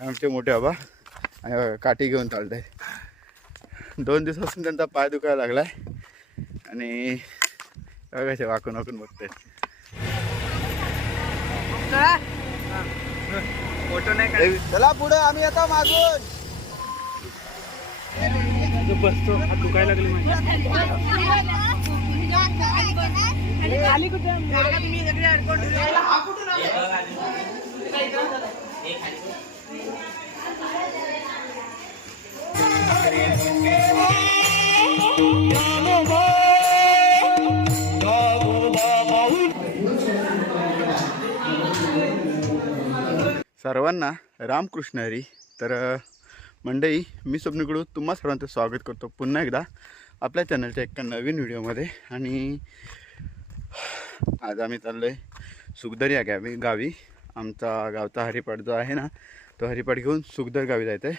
आमचे मोठे बाबा. आणि काठी घेऊन चालत दोन दिवसापासून त्यांचा पाय दुखायला लागलाय. आणि बघा कसे वाकून वाकून फोटो नाही चला पुढे आम्ही येतो मागून. बसतो दुखायला लागले सर्वांना रामकृष्ण हरी. तर मंडई मी स्वप्नकडू तुम्हा सर्वांचं स्वागत करतो पुन्हा एकदा आपल्या चॅनलच्या एका नवीन व्हिडिओमध्ये. आणि आज आम्ही चाललो आहे सुखदर या गावी गावी. आमचा गावचा हरिपाठ जो आहे ना तो हरिपाठ घेऊन सुखदर गावी जायचं आहे.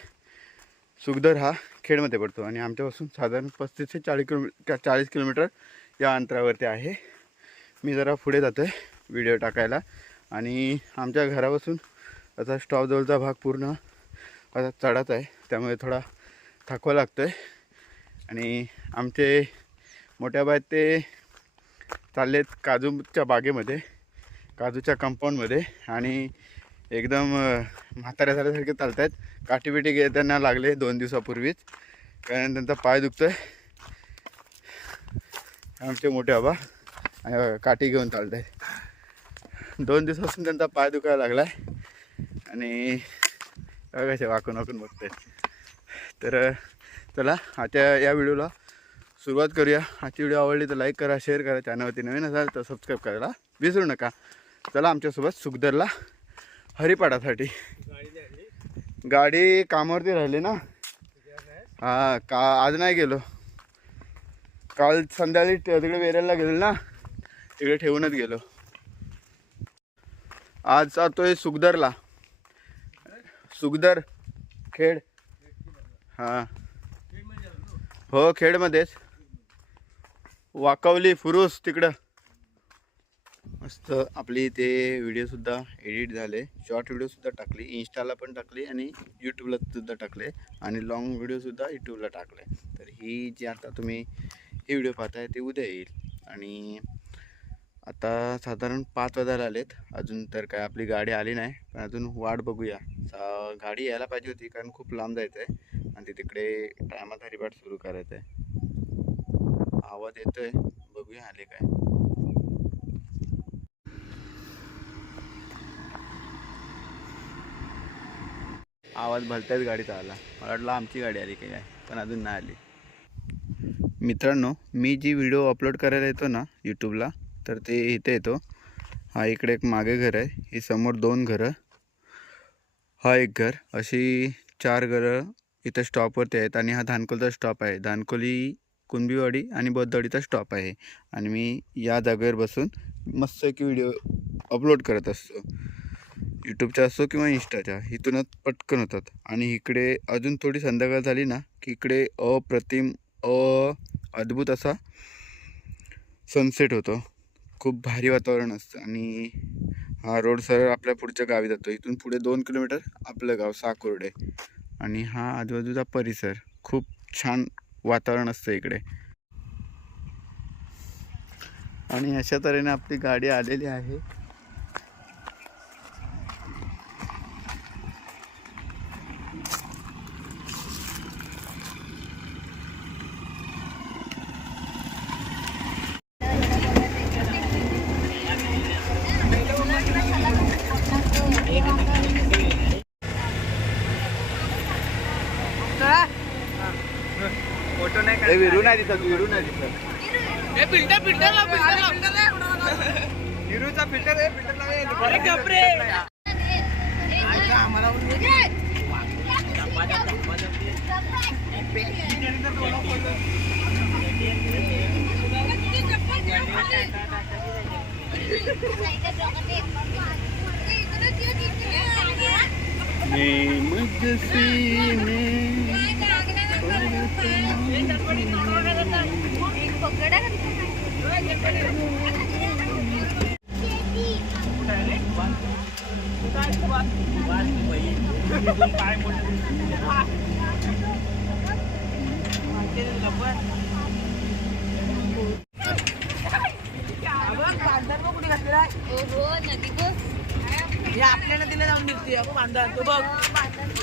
सुखदर हा खेडमध्ये पडतो आणि आमच्यापासून साधारण पस्तीस ते चाळीस किलोमी चाळीस किलोमीटर या अंतरावरती आहे. मी जरा पुढे जातो आहे व्हिडिओ टाकायला. आणि आमच्या घरापासून आता स्टॉपजवळचा भाग पूर्ण आता चढाच आहे. त्यामुळे थोडा थकवा लागतो आहे आणि आमचे मोठ्या बाय ते चाललेत काजूच्या बागेमध्ये काजूच्या कंपाऊंडमध्ये आणि एकदम म्हाताऱ्या झाल्यासारखे चालत आहेत काठीबिटी घे त्यांना लागले दोन दिवसापूर्वीच. कारण त्यांचा पाय दुखतो आहे आमचे मोठे बाबा आणि काठी घेऊन चालत आहेत दोन दिवसापासून त्यांचा पाय दुखायला लागला आहे आणि बघा कसे वाकून वाकून बघतायत. तर चला आजच्या या व्हिडिओला सुरुवात करूया. आजची व्हिडिओ आवडली तर लाईक करा शेअर करा. चॅनलवरती नवीन असाल तर सबस्क्राईब करायला विसरू नका. चला आमच्यासोबत सुखदरला. हरिपाडासाठी. गाडी कामावरती राहिली ना? हां का आज नाही गेलो. काल संध्याकाळी तिकडे वेरेला गेलो ना? तिकडे ठेवूनच गेलो. आज जातोय सुखदरला सुखदर खेड. हां. हो खेडमध्येच. वाकवली फुरूस तिकडं. मस्त आपली ते व्हिडिओसुद्धा एडिट झाले. शॉर्ट व्हिडिओसुद्धा टाकली. इंस्टाला पण टाकली आणि यूट्यूबला सुद्धा टाकले. आणि लॉंग व्हिडिओसुद्धा यूट्यूबला टाकले. तर ही जी आता तुम्ही हे व्हिडिओ पाहताय ते उद्या येईल. आणि आता साधारण पाच वाजायला आलेत. अजून तर काय आपली गाडी आली नाही. पण अजून वाट बघूया. सा- गाडी यायला पाहिजे होती कारण खूप लांब जायचं आहे. आणि ते तिकडे टायमात हरिपाठ सुरू करायचं आहे. आवाज येतो आहे बघूया आले काय. आवाज भलत्याच गाडीचा आला. मला वाटलं आमची गाडी आली की काय पण अजून नाही आली. मित्रांनो मी जी व्हिडिओ अपलोड करायला येतो ना यूट्यूबला तर ते इथे येतो. हा इकडे एक मागे घर आहे. ही समोर दोन घरं. हा एक घर. अशी चार घरं इथं स्टॉपवरती आहेत आणि हा धानकोलचा स्टॉप आहे. धानकोली कुणबीवाडी आणि बौद्धवाडीचा स्टॉप आहे. आणि मी या जागेवर बसून मस्त की व्हिडिओ अपलोड करत असतो. यूट्यूबच्या असो किंवा इंस्टाच्या इथूनच पटकन होतात. आणि इकडे अजून थोडी संध्याकाळ झाली ना की इकडे अप्रतिम अ अद्भुत असा सनसेट होतो. खूप भारी वातावरण असतं. आणि हा रोड सरळ आपल्या पुढच्या गावी जातो. इथून पुढे दोन किलोमीटर आपलं गाव साकोर्डे. आणि हा आजूबाजूचा परिसर खूप छान वातावरण असतं इकडे. आणि अशा तऱ्हेने आपली गाडी आलेली आहे. फोटो नाही विरू नाही दिसत विरू नाही दिसत. फिल्टर फिल्टर हिरोचा फिल्टर आहे फिल्टर अरे कपरे पकडा काय ओहो नदी बघ आपल्या नदीला जाऊन निघते अगं बांधण तो बघ.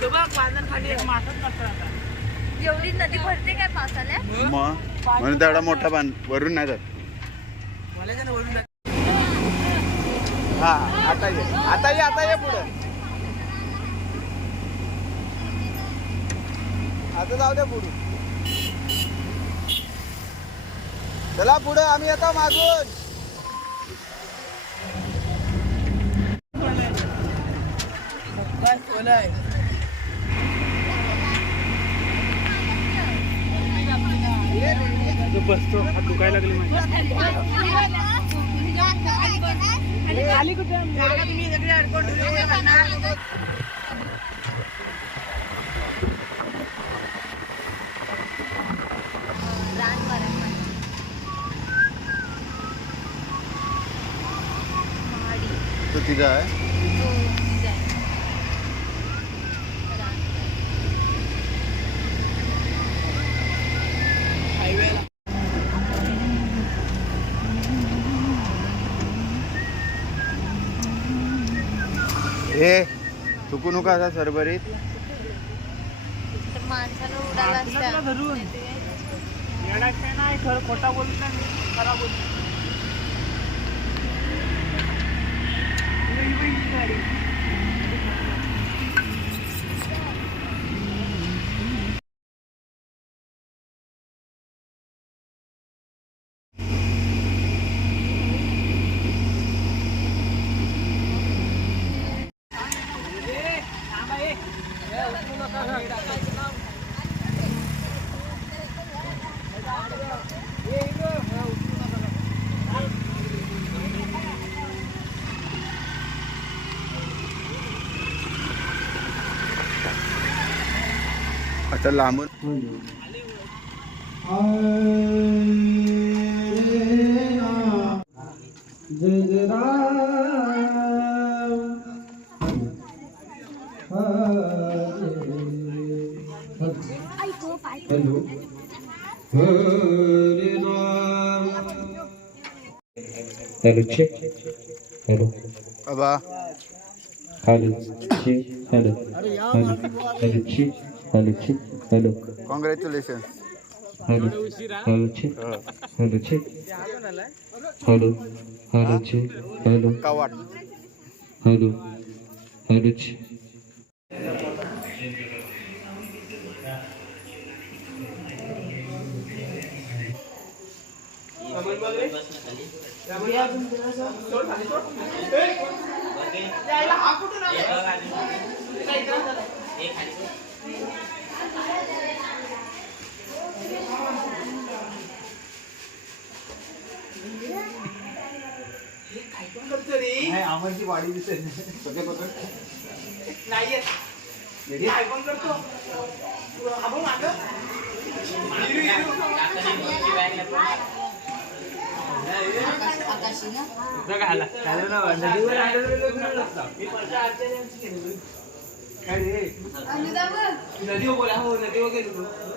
तो बघ बांधण खाली. मासच आता. एवढी नदी भरते काय मग म्हणून तेवढा मोठा बांध. वरून नाही जात. मला वरून हा आता ये. आता ये आता ये पुढं. आता जाऊ द्या पुढे. चला पुढे आम्ही येतो मागून. बसतो. हात दुखायला लागले माझे. तो तिथं आहे. ए चुकू नका असा सरभरीत. तर माणसाला उडाला धरून. येडा काय नाही खरं खोटा बोलत नाही. खरा बोलतो ही बाई ही. असं लांबून Hello, check. Hello. बाबा Hello, check. Hello. Hello. Hello, Hello, check. Hello. Congratulation Hello. Hello, check. Hello, check. Hello. Hello, check. Hello. कवाट Hello. Hello, check. आम्हाला वाडी दिसेल नाही येत. हे ऐकून करतो आपण मागं. हिरू, हिरू. बघा आला. नदीवर आलेलो नसतं. मी परत आरती केली. काय रे? नदीवर बोला हो नदीवर गेलो तो.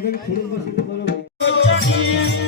पाहिजे थोडं बसून बरोबर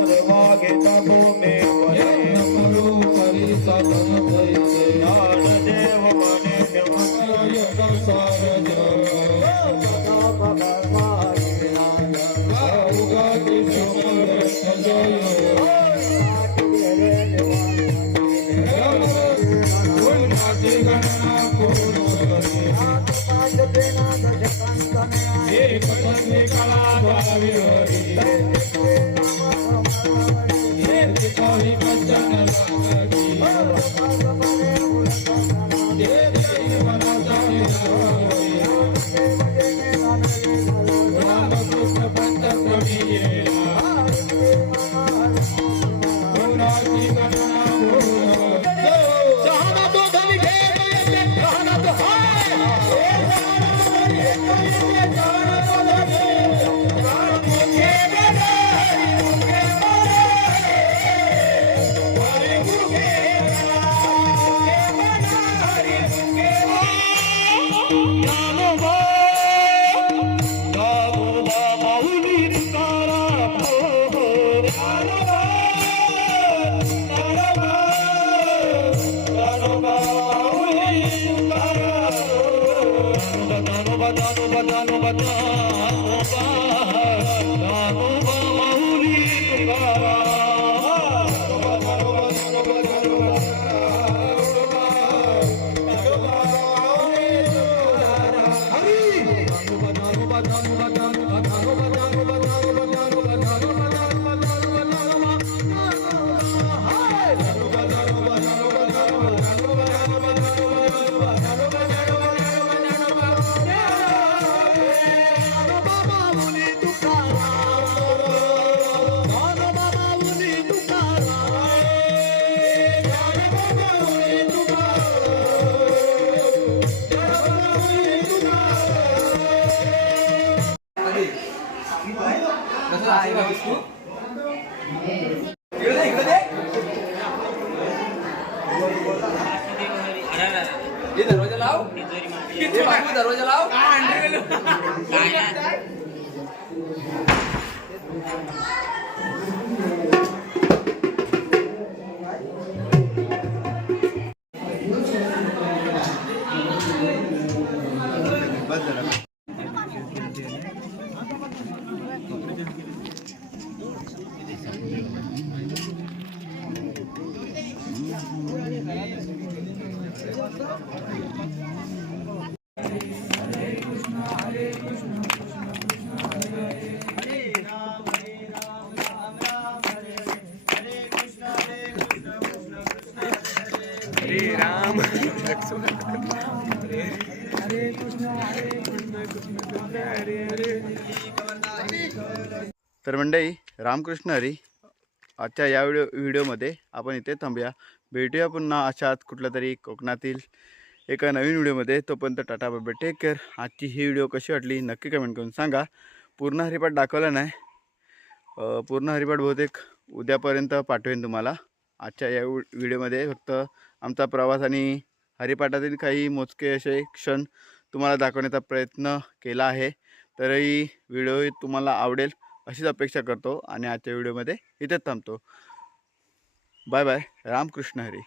Thank you. कसं दरवाजा लाव. बस तर मंडई रामकृष्ण हरी आजच्या या व्हिडिओ व्हिडिओमध्ये आपण इथे थांबूया. भेटूया पुन्हा अशाच कुठल्या तरी कोकणातील एका नवीन व्हिडिओमध्ये. तोपर्यंत टाटा बाबा टेक केअर आजची ही व्हिडिओ कशी वाटली नक्की कमेंट करून सांगा. पूर्ण हरिपाठ दाखवला नाही. पूर्ण हरिपाठ बहुतेक उद्यापर्यंत पाठवेन तुम्हाला. आजच्या या व्हिडिओमध्ये फक्त आमचा प्रवास आणि हरिपाठातील काही मोजके असे क्षण तुम्हाला दाखवण्याचा प्रयत्न केला आहे. तरही व्हिडिओ तुम्हाला आवडेल. अशीच अपेक्षा करतो आणि आजच्या व्हिडिओमध्ये इथेच थांबतो. Bye bye. रामकृष्ण हरी.